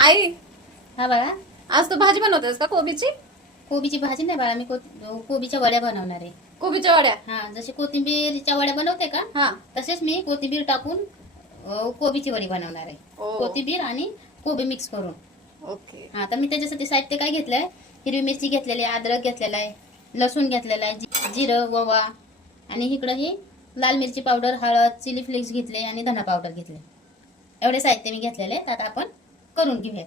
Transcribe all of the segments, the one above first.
आई, हा बाळा, आज तू भाजी बनवतेस का कोबीची? कोबीची भाजी नाही बाळा, मी कोबीच्या वड्या बनवणार आहे. कोबीच्या वड्या? हा, जशी कोथिंबीरच्या वड्या बनवते का हा. तसेच मी कोथिंबीर टाकून कोबीची वडी बनवणार आहे. ओ. कोथिंबीर आणि कोबी मिक्स करून. ओके. हा, तर मी त्याच्यासाठी साहित्य काय घेतलंय, हिरवी मिरची घेतलेली आहे, अद्रक घेतलेला आहे, लसूण घेतलेला आहे, जिरं, ओवा, आणि इकडं ही लाल मिरची पावडर, हळद, चिली फ्लेक्स घेतले आणि धना पावडर घेतले. एवढे साहित्य मी घेतलेले आहेत. आता आपण करून घेऊया.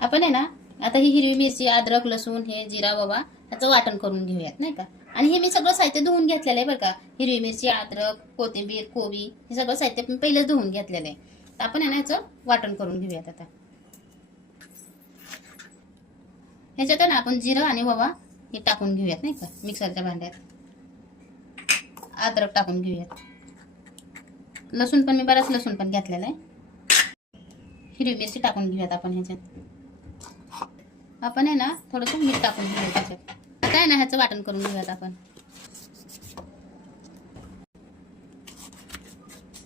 आपण आहे ना, आता ही हिरवी मिरची, अद्रक, लसूण, हे जिरा, ओवा याचं वाटण करून घेऊयात नाही का. आणि हे मी सगळं साहित्य धुवून घेतलेलं आहे बरं का. हिरवी मिरची, अद्रक, कोथिंबीर, कोबी हे सगळं साहित्य मी पहिलेच धुवून घेतलेलं आहे. तर आपण आहे ना याचं वाटण करून घेऊयात. आता ह्याच्यात आहे ना आपण जिरं आणि ओवा हे टाकून घेऊयात नाही का. मिक्सरच्या भांड्यात अद्रक टाकून घेऊयात. लसूण पण मी बराच लसूण पण घेतलेला आहे. हिरवी मिरची टाकून घेऊयात आपण ह्याच्यात. आपण आहे ना थोडंसं मीठ टाकून घेऊयात त्याच्यात. आता आहे ना ह्याचं वाटण करून घेऊयात आपण.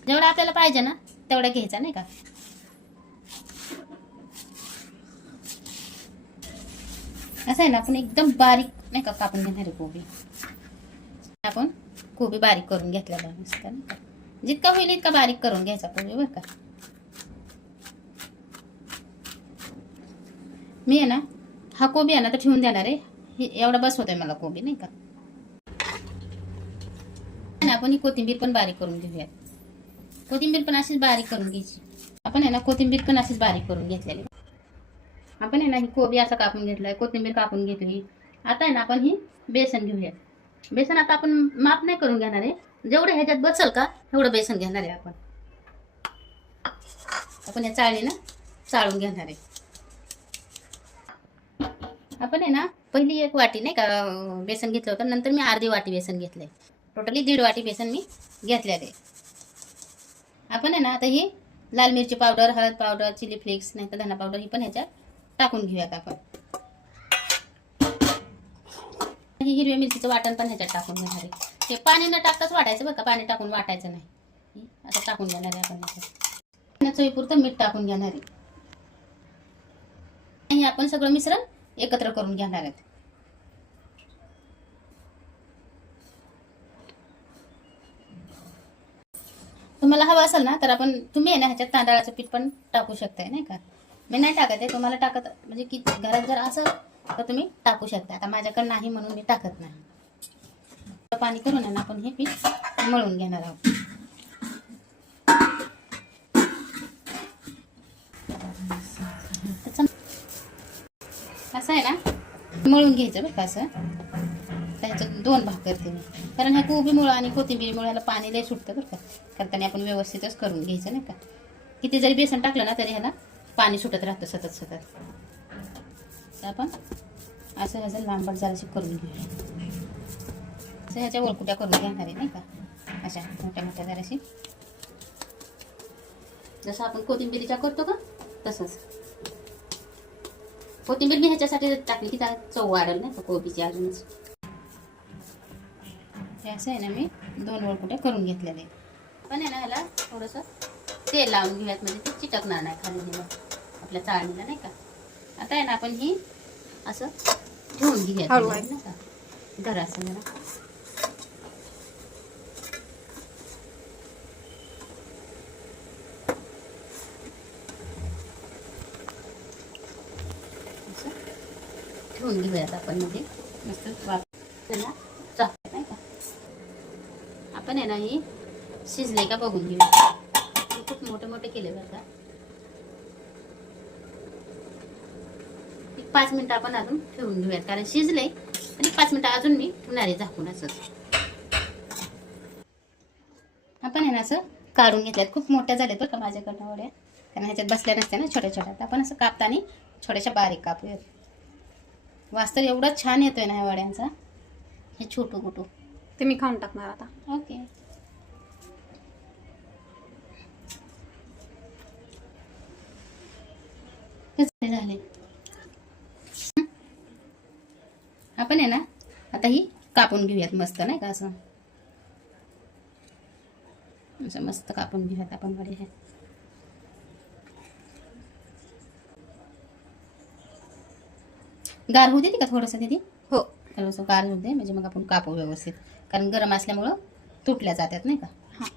जेवढा आपल्याला पाहिजे ना तेवढा घ्यायचा नाही का. असं आहे ना आपण एकदम बारीक नाही का कापून घेणार आहे कोबी. आपण कोबी बारीक करून घेतलेला आहे मस्त नाही का. जितका होईल इतका बारीक करून घ्यायचा कोबी बरं का. मी आहे ना हा कोबी आहे ना तर ठेवून देणार आहे. एवढा बस होतोय मला कोबी नाही का. आपण ही कोथिंबीर पण बारीक करून घेऊयात. कोथिंबीर पण अशीच बारीक करून घ्यायची. आपण आहे ना कोथिंबीर पण अशीच बारीक करून घेतलेली. आपण आहे ना ही कोबी असं कापून घेतलाय, कोथिंबीर कापून घेतली. आता आहे ना आपण ही बेसन घेऊयात. बेसन आता आपण माप नाही करून घेणार आहे. जेवढं ह्याच्यात बसल का एवढं बेसन घेणार आहे आपण. आपण या चाळणीनं चाळून घेणार आहे. आपण आहे ना पहिली 1 वाटी नाही का बेसन घेतलं होतं. नंतर मी अर्धी वाटी बेसन घेतलंय. टोटली 1.5 वाटी बेसन मी घेतलेलं आहे. आपण आहे ना आता ही लाल मिरची पावडर, हळद पावडर, चिली फ्लेक्स नाही तर धना पावडर ही पण ह्याच्यात टाकून घेऊयात आपण. ही हिरव्या मिरचीचं वाटण पण ह्याच्यात टाकून घेणार आहे. ते पाणी न टाकताच वाटायचं बरं का. पाणी टाकून वाटायचं नाही. आता टाकून घेणार आहे आपण. चवीपुरतं मीठ टाकून घेणार आहे. हे आपण सगळं मिश्रण एकत्र करून घेणार आहेत. तुम्हाला हवं असेल ना तर आपण तुम्ही आहे ना ह्याच्यात तांदळाचं पीठ पण टाकू शकताय नाही का. मी नाही टाकत आहे. तुम्हाला टाकत म्हणजे की घरात जर असं तर तुम्ही टाकू शकता. आता माझ्याकडे नाही म्हणून मी टाकत नाही. पाणी करून आहे ना आपण हे पीठ मळून घेणार आहोत. असं आहे ना मळून घ्यायचं बरं का. असं त्याच्यात 2 भाग करते मी. कारण ह्या कोबीमुळं आणि कोथिंबीरमुळे ह्याला पाणी लय सुटतं बरं का. करताना आपण व्यवस्थितच करून घ्यायचं नाही का. किती जरी बेसन टाकलं ना तरी ह्याला पाणी सुटत राहतं सतत सतत. तर आपण असं ह्याचं लांबट जराशी करून घेऊया. असं ह्याच्या वळकुट्या करून घेणार आहे नाही का. अशा मोठ्या मोठ्या जराशी जसं आपण कोथिंबीरीच्या करतो का तसंच. कोथिंबीर मी ह्याच्यासाठी टाकली की त्या चव वाढेल नाही का कोबीची अजूनच. हे असं आहे ना मी 2 वळकुट्या करून घेतलेले. पण आहे ना ह्याला थोडंसं तेल लावून घेऊयात म्हणजे ते चिटकणार नाही खाली हिला आपल्या चाळणीला नाही का. आता आहे ना आपण ही असं ठेवून घेऊयात नाही का. धरा असं जरा. ठेवून घेऊयात आपण म्हणजे मस्त वापरायला चालतं नाही का. आपण आहे ना ही शिजले का बघून घेऊया. खूप मोठे मोठे केले बरं का. 5 मिनिटं आपण अजून ठेवून घेऊयात कारण शिजले. आणि 5 मिनिटं अजून मी ठेवणार आहे झाकून असंच. आपण आहे ना असं काढून घेतल्यात. खूप मोठ्या झाल्यात बरं का माझ्याकडनं वड्या. कारण ह्याच्यात बसल्या नसत्या ना छोट्या छोट्या. आपण असं कापताना छोट्याशा बारीक कापूयात. वास तर एवढा छान येतोय ना ह्या वड्यांचा. हे छोटू कुटू ते मी खाऊन टाकणार आता. ओके. झाले. आपण आहे ना आता ही कापून घेऊयात मस्त नाही का. असं मस्त कापून घेऊयात आपण वडे. गार होऊ देते का थोडंसं दीदी? हो. थोडंसं गार होऊ दे म्हणजे मग आपण कापू व्यवस्थित, कारण गरम असल्यामुळं तुटल्या जातात नाही का. हां.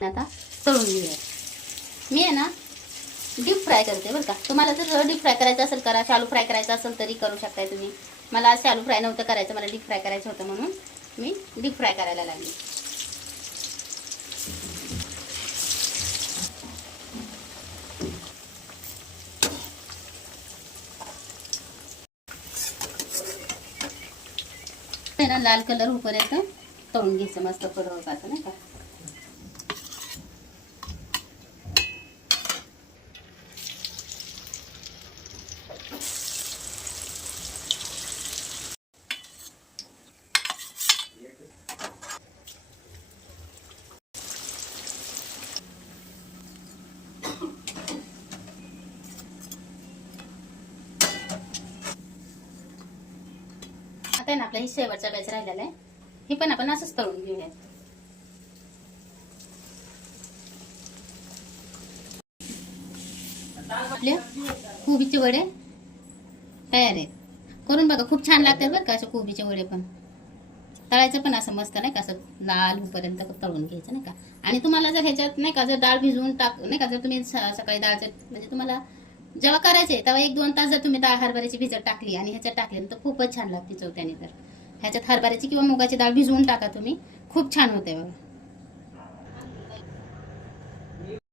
आता तळून घेऊया. मी आहे ना डीप फ्राय करते बरं का. तुम्हाला जर डीप फ्राय करायचं असेल करा, शालू फ्राय करायचं असेल तरी करू शकताय तुम्ही. मला आज शालू फ्राय नव्हतं करायचं, मला डीप फ्राय करायचं होतं म्हणून मी डीप फ्राय करायला लागली. ना लाल कलर होईपर्यंत तळून घ्यायचं मस्त कडवटाचं नाही का. आता ना आपला ही शेवटचा बॅच राहिलेला आहे, हे पण आपण असंच तळून घेऊया. आपले कोबीचे वडे तयार आहेत. करून बघा, खूप छान लागतात बरं का असे कोबीचे वडे पण. तळायचं पण असं मस्त नाही का, असं लाल होईपर्यंत तळून घ्यायचं नाही का. आणि तुम्हाला जर ह्याच्यात नाही का जर डाळ भिजवून टाक नाही का, जर तुम्ही सकाळी डाळचं म्हणजे तुम्हाला जेव्हा करायचे तेव्हा 1-2 तास जर तुम्ही डाळ हरभऱ्याची भिजत टाकली आणि ह्याच्यात टाकली तर खूपच छान लागते चव त्याने. तर ह्याच्यात हरभऱ्याची किंवा मुगाची डाळ भिजवून टाका तुम्ही, खूप छान होते बघा.